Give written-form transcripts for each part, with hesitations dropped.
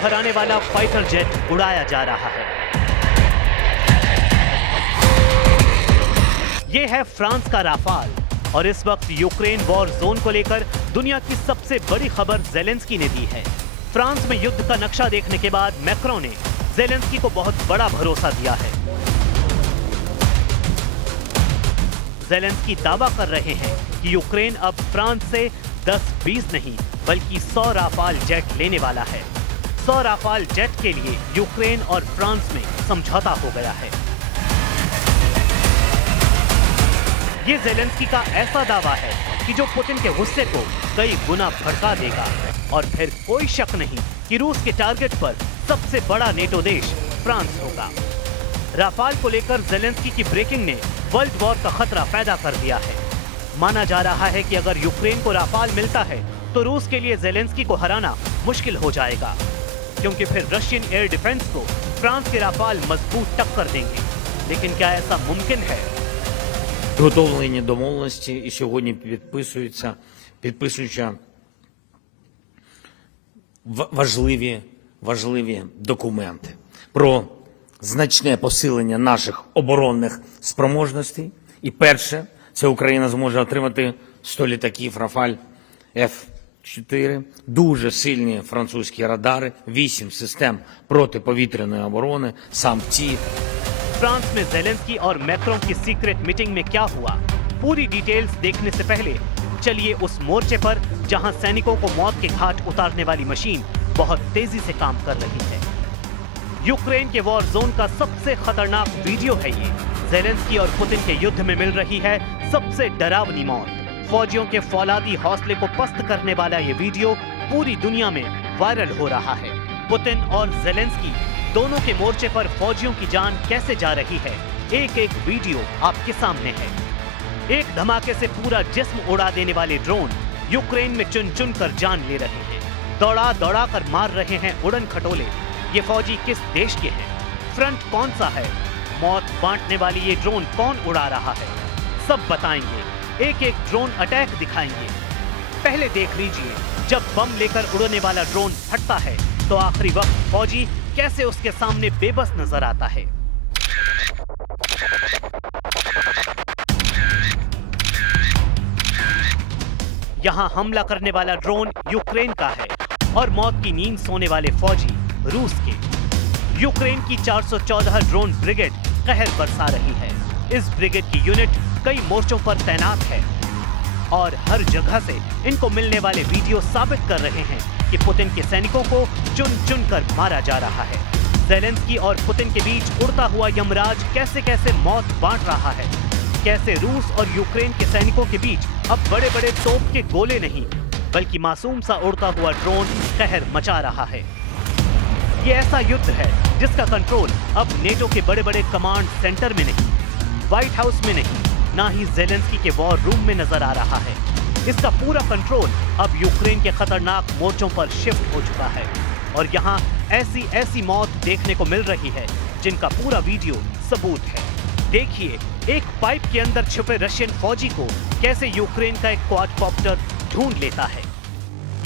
हराने वाला fighter jet उड़ाया जा रहा है। ये है फ्रांस का राफाल और इस वक्त यूक्रेन वॉर जोन को लेकर दुनिया की सबसे बड़ी खबर ज़ेलेंस्की ने दी है। फ्रांस में युद्ध का नक्शा देखने के बाद मैक्रों ने ज़ेलेंस्की को बहुत बड़ा भरोसा दिया है। ज़ेलेंस्की दावा कर रहे हैं कि यूक्रेन अब फ्रांस से 10-20 नहीं बल्कि 100 राफाल जेट लेने वाला है। 100 राफाल जेट के लिए यूक्रेन और फ्रांस में समझौता हो गया है। ये ज़ेलेंस्की का ऐसा दावा है कि जो पुतिन के गुस्से को कई गुना भड़का देगा और फिर कोई शक नहीं कि रूस के टारगेट पर सबसे बड़ा नेटो देश फ्रांस होगा। राफाल को लेकर ज़ेलेंस्की की ब्रेकिंग ने वर्ल्ड वॉर का खतरा पैदा कर दिया है। माना जा रहा है कि अगर यूक्रेन को राफाल मिलता है तो रूस के लिए ज़ेलेंस्की को हराना मुश्किल हो जाएगा, क्योंकि फिर रशियन एयर डिफेंस को फ्रांस के राफाल मजबूत टक्कर देंगे। लेकिन क्या ऐसा मुमकिन है? Підготовлені домовленості і сьогодні підписуються важливі документи про значне посилення наших оборонних спроможностей. І перше, це Україна зможе отримати 100 літаків Рафаль F-4, дуже сильні французькі радари, 8 систем протиповітряної оборони, сам ті. फ्रांस में ज़ेलेंस्की और मैक्रों की सीक्रेट मीटिंग में क्या हुआ, पूरी डिटेल्स देखने से पहले चलिए उस मोर्चे पर जहां सैनिकों को मौत के घाट उतारने वाली मशीन बहुत तेजी से काम कर रही है। यूक्रेन के वॉर जोन का सबसे खतरनाक वीडियो है ये। ज़ेलेंस्की और पुतिन के युद्ध में मिल रही है सबसे डरावनी मौत। फौजियों के फौलादी हौसले को पस्त करने वाला ये वीडियो पूरी दुनिया में वायरल हो रहा है। पुतिन और ज़ेलेंस्की दोनों के मोर्चे पर फौजियों की जान कैसे जा रही है, एक एक वीडियो आपके सामने है। एक धमाके से पूरा जिस्म उड़ा देने वाले ड्रोन यूक्रेन में चुन चुन कर जान ले रहे हैं। दौड़ा दौड़ा कर मार रहे हैं उड़न खटोले। ये फौजी किस देश के हैं? फ्रंट कौन सा है? मौत बांटने वाली ये ड्रोन कौन उड़ा रहा है? सब बताएंगे, एक एक ड्रोन अटैक दिखाएंगे। पहले देख लीजिए, जब बम लेकर उड़ने वाला ड्रोन फटता है तो आखिरी वक्त फौजी कैसे उसके सामने बेबस नजर आता है। यहां हमला करने वाला ड्रोन यूक्रेन का है और मौत की नींद सोने वाले फौजी रूस के। यूक्रेन की 414 ड्रोन ब्रिगेड कहर बरसा रही है। इस ब्रिगेड की यूनिट कई मोर्चों पर तैनात है और हर जगह से इनको मिलने वाले वीडियो साबित कर रहे हैं कि पुतिन के सैनिकों को चुन चुन कर मारा जा रहा है। ज़ेलेंस्की और पुतिन के बीच उड़ता हुआ यमराज कैसे कैसे मौत बांट रहा है। कैसे रूस और यूक्रेन के सैनिकों के बीच अब बड़े बड़े तोप के गोले नहीं बल्कि मासूम सा उड़ता हुआ ड्रोन कहर मचा रहा है। ये ऐसा युद्ध है जिसका कंट्रोल अब नेटो के बड़े बड़े कमांड सेंटर में नहीं, व्हाइट हाउस में नहीं, ना ही ज़ेलेंस्की के वॉर रूम में नजर आ रहा है। इसका पूरा कंट्रोल अब यूक्रेन के खतरनाक मोर्चों पर शिफ्ट हो चुका है और यहाँ ऐसी ऐसी मौत देखने को मिल रही है जिनका पूरा वीडियो सबूत है। देखिए, एक पाइप के अंदर छुपे रशियन फौजी को कैसे यूक्रेन का एक क्वाडकॉप्टर ढूंढ लेता है।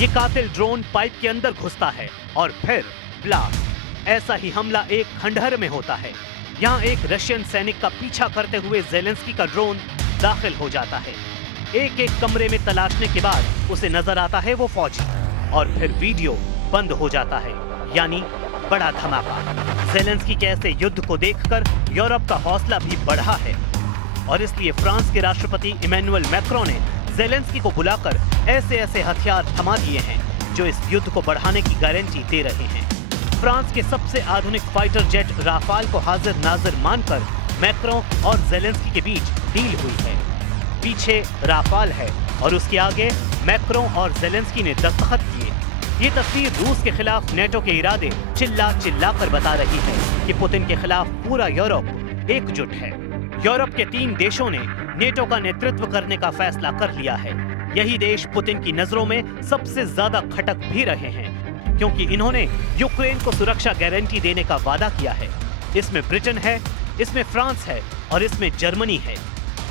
ये कातिल ड्रोन पाइप के अंदर घुसता है और फिर ब्लास्ट। ऐसा ही हमला एक खंडहर में होता है। यहाँ एक रशियन सैनिक का पीछा करते हुए ज़ेलेंस्की का ड्रोन दाखिल हो जाता है। एक एक कमरे में तलाशने के बाद उसे नजर आता है वो फौजी और फिर वीडियो बंद हो जाता है, यानी बड़ा धमाका। ज़ेलेंस्की के ऐसे युद्ध को देखकर यूरोप का हौसला भी बढ़ा है और इसलिए फ्रांस के राष्ट्रपति इमैनुअल मैक्रों ने ज़ेलेंस्की को बुलाकर ऐसे ऐसे हथियार थमा दिए हैं जो इस युद्ध को बढ़ाने की गारंटी दे रहे हैं। फ्रांस के सबसे आधुनिक फाइटर जेट राफाल को हाजिर नाजिर मानकर मैक्रों और ज़ेलेंस्की के बीच डील हुई है। पीछे राफाल है और उसके आगे मैक्रों और ज़ेलेंस्की ने दस्तखत किए। ये तस्वीर रूस के खिलाफ नेटो के इरादे चिल्ला चिल्ला कर बता रही है कि पुतिन के खिलाफ पूरा यूरोप एकजुट है। यूरोप के 3 देशों ने नेटो का नेतृत्व करने का फैसला कर लिया है। यही देश पुतिन की नजरों में सबसे ज्यादा खटक भी रहे हैं, क्योंकि इन्होंने यूक्रेन को सुरक्षा गारंटी देने का वादा किया है। इसमें ब्रिटेन है, इसमें फ्रांस है और इसमें जर्मनी है।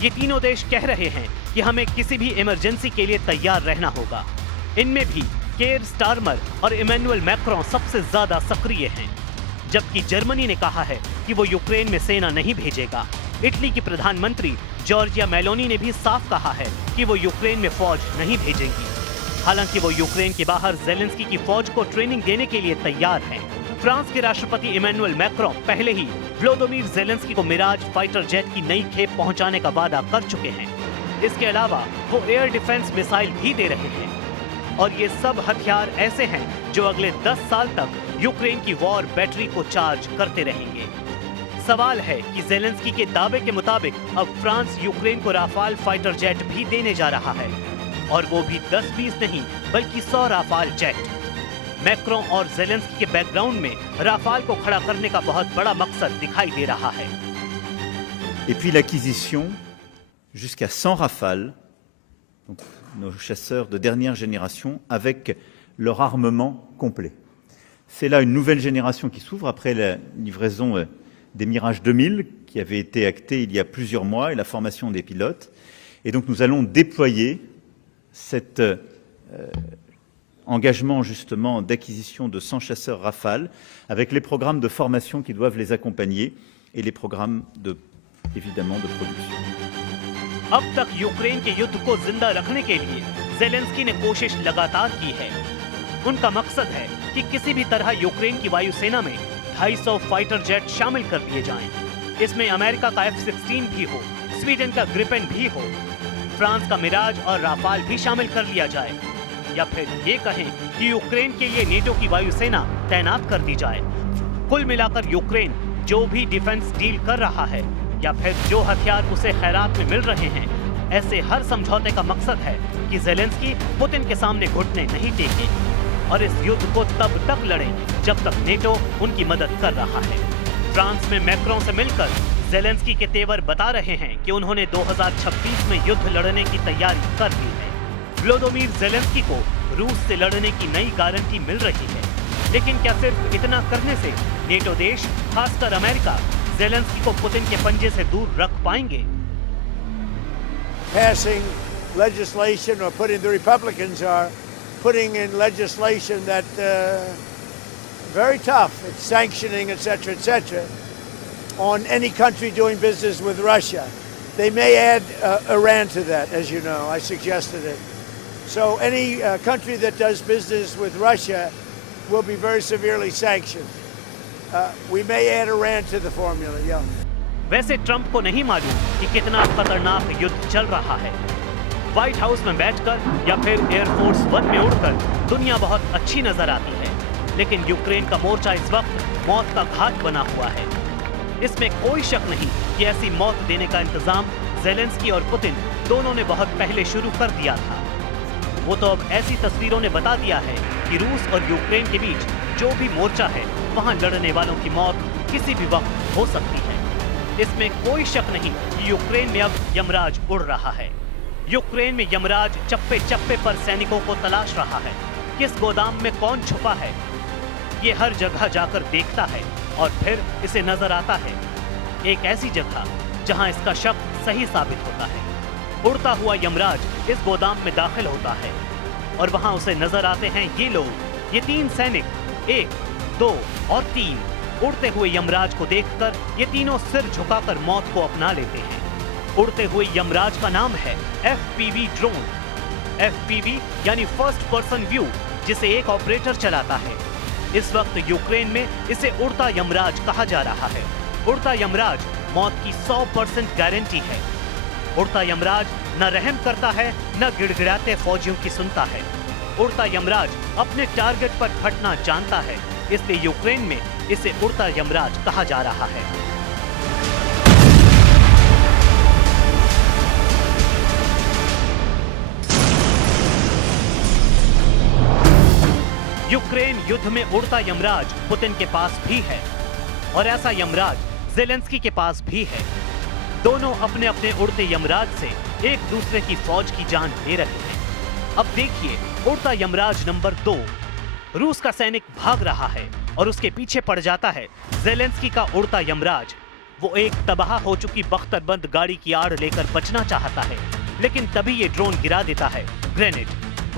ये तीनों देश कह रहे हैं कि हमें किसी भी इमरजेंसी के लिए तैयार रहना होगा। इनमें भी केयर स्टारमर और इमैनुअल मैक्रों सबसे ज्यादा सक्रिय हैं, जबकि जर्मनी ने कहा है कि वो यूक्रेन में सेना नहीं भेजेगा। इटली की प्रधानमंत्री जॉर्जिया मेलोनी ने भी साफ कहा है कि वो यूक्रेन में फौज नहीं भेजेंगी। हालांकि वो यूक्रेन के बाहर जेलेंस्की की फौज को ट्रेनिंग देने के लिए तैयार हैं। फ्रांस के राष्ट्रपति इमैनुअल मैक्रों पहले ही व्लादिमीर जेलेंस्की को मिराज फाइटर जेट की नई खेप पहुंचाने का वादा कर चुके हैं। इसके अलावा वो एयर डिफेंस मिसाइल भी दे रहे हैं और ये सब हथियार ऐसे हैं जो अगले 10 साल तक यूक्रेन की वॉर बैटरी को चार्ज करते रहेंगे। सवाल है कि जेलेंस्की के दावे के मुताबिक अब फ्रांस यूक्रेन को राफाल फाइटर जेट भी देने जा रहा है, और वो भी 10-20 नहीं बल्कि 100 राफाल जेट। मैक्रों और जेलेंस्की के बैकग्राउंड में राफाल को खड़ा करने का बहुत बड़ा मकसद दिखाई दे रहा है। Et puis l'acquisition jusqu'à 100 rafales, donc nos chasseurs de dernière génération, avec leur armement complet. C'est là une nouvelle génération qui s'ouvre après la livraison des Mirage 2000 qui avait été actée il y a plusieurs mois et la formation des pilotes. Et donc nous allons déployer cet engagement justement d'acquisition de 100 chasseurs Rafale avec les programmes de formation qui doivent les accompagner et les programmes évidemment de production. अब तक Ukraine के युद्ध को जिंदा रखने के लिए Zelensky ने कोशिश लगातार की है। उनका मकसद है कि किसी भी तरह यूक्रेन की वायुसेना में 250 फाइटर जेट शामिल कर दिए जाएं। इसमें अमेरिका का F-16 भी हो, स्वीडन का ग्रिपेन भी हो, फ्रांस का मिराज और राफाल भी शामिल कर लिया जाए, या फिर ये कहें कि यूक्रेन के लिए नेटो की वायुसेना तैनात कर दी जाए। कुल मिलाकर यूक्रेन जो भी डिफेंस डील कर रहा है या फिर जो हथियार उसे खैरात में मिल रहे हैं, ऐसे हर समझौते का मकसद है कि जेलेंस्की पुतिन के सामने घुटने नहीं टेके और इस युद्ध को तब तक लड़े जब तक नेटो उनकी मदद कर रहा है। फ्रांस में मैक्रों से मिलकर जेलेंस्की के तेवर बता रहे हैं कि उन्होंने 2026 में युद्ध लड़ने की तैयारी कर ली है। व्लादिमीर जेलेंस्की को रूस से लड़ने की नई गारंटी मिल रही है, लेकिन क्या सिर्फ इतना करने से नेटो देश, खासकर अमेरिका, जेलेंस्की को पुतिन के पंजे से दूर रख पाएंगे? Passing legislation, or the Republicans are putting in legislation that very tough. It's sanctioning, etc., on any country doing business with Russia. They may add Iran to that, as you know. I suggested it. So any country that does business with Russia will be very severely sanctioned. We may add Iran to the formula, yeah. वैसे Trump को नहीं मालूम कि कितना खतरनाक युद्ध चल रहा है। व्हाइट हाउस में बैठकर या फिर एयरफोर्स 1 में उड़कर दुनिया बहुत अच्छी नजर आती है, लेकिन यूक्रेन का मोर्चा इस वक्त मौत का घाट बना हुआ है। इसमें कोई शक नहीं कि ऐसी मौत देने का इंतजाम जेलेंस्की और पुतिन दोनों ने बहुत पहले शुरू कर दिया था। वो तो अब ऐसी तस्वीरों ने बता दिया है कि रूस और यूक्रेन के बीच जो भी मोर्चा है, वहां लड़ने वालों की मौत किसी भी वक्त हो सकती है। इसमें कोई शक नहीं कि यूक्रेन में अब यमराज उड़ रहा है। यूक्रेन में यमराज चप्पे चप्पे पर सैनिकों को तलाश रहा है। किस गोदाम में कौन छुपा है, ये हर जगह जाकर देखता है और फिर इसे नजर आता है एक ऐसी जगह जहां इसका शक सही साबित होता है। उड़ता हुआ यमराज इस गोदाम में दाखिल होता है और वहां उसे नजर आते हैं ये लोग, ये 3 सैनिक, 1, 2 और 3। उड़ते हुए यमराज को देखकर ये तीनों सिर झुकाकर मौत को अपना लेते हैं। उड़ते हुए यमराज का नाम है FPV ड्रोन। FPV यानी फर्स्ट पर्सन व्यू, जिसे एक ऑपरेटर चलाता है। इस वक्त यूक्रेन में इसे उड़ता यमराज कहा जा रहा है। उड़ता यमराज मौत की 100% गारंटी है। उड़ता यमराज न रहम करता है, न गिड़गिड़ाते फौजियों की सुनता है। उड़ता यमराज अपने टारगेट पर फटना जानता है, इसलिए यूक्रेन में इसे उड़ता यमराज कहा जा रहा है। यूक्रेन युद्ध में उड़ता यमराज पुतिन के पास भी है और ऐसा यमराज जेलेंस्की के पास भी है। दोनों अपने अपने उड़ते यमराज से एक दूसरे की फौज की जान ले रहे हैं। अब देखिए उड़ता यमराज नंबर 2। रूस का सैनिक भाग रहा है और उसके पीछे पड़ जाता है जेलेंस्की का उड़ता यमराज। वो एक तबाह हो चुकी बख्तरबंद गाड़ी की आड़ लेकर बचना चाहता है, लेकिन तभी ये ड्रोन गिरा देता है ग्रेनेड।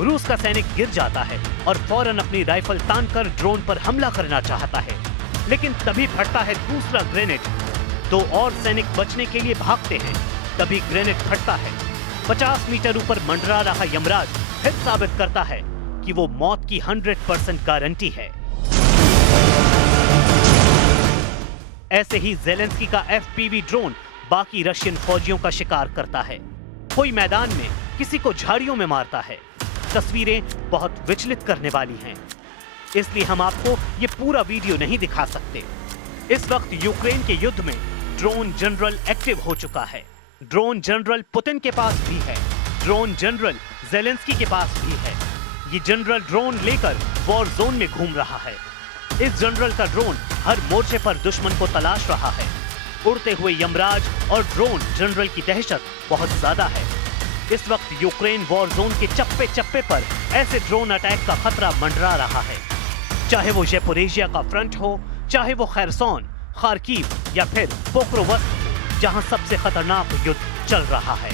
रूस का सैनिक गिर जाता है और फौरन अपनी राइफल तानकर ड्रोन पर हमला करना चाहता है, लेकिन तभी फटता है दूसरा ग्रेनेड। 2 और सैनिक बचने के लिए भागते हैं, तभी ग्रेनेड फटता है। 50 मीटर ऊपर मंडरा रहा यमराज फिर साबित करता है कि वो मौत की 100% गारंटी है। ऐसे ही जेलेंस्की का FPV ड्रोन बाकी रशियन फौजियों का शिकार करता है। कोई मैदान में, किसी को झाड़ियों में मारता है। तस्वीरें बहुत विचलित करने वाली हैं, इसलिए हम आपको ये पूरा वीडियो नहीं दिखा सकते। इस वक्त यूक्रेन के युद्ध में ड्रोन जनरल एक्टिव हो चुका है। ड्रोन जनरल पुतिन के पास भी है, ड्रोन जनरल जेलेंस्की के पास भी है। ये जनरल ड्रोन लेकर वॉर जोन में घूम रहा है। इस जनरल का ड्रोन हर मोर्चे पर दुश्मन को तलाश रहा है। उड़ते हुए यमराज और ड्रोन जनरल की दहशत बहुत ज्यादा है। इस वक्त यूक्रेन वॉर जोन के चप्पे चप्पे पर ऐसे ड्रोन अटैक का खतरा मंडरा रहा है। चाहे वो ज़ेपोरिजिया का फ्रंट हो, चाहे वो खैरसोन, खार्किव या फिर पोक्रोवस्क, जहां सबसे खतरनाक युद्ध चल रहा है।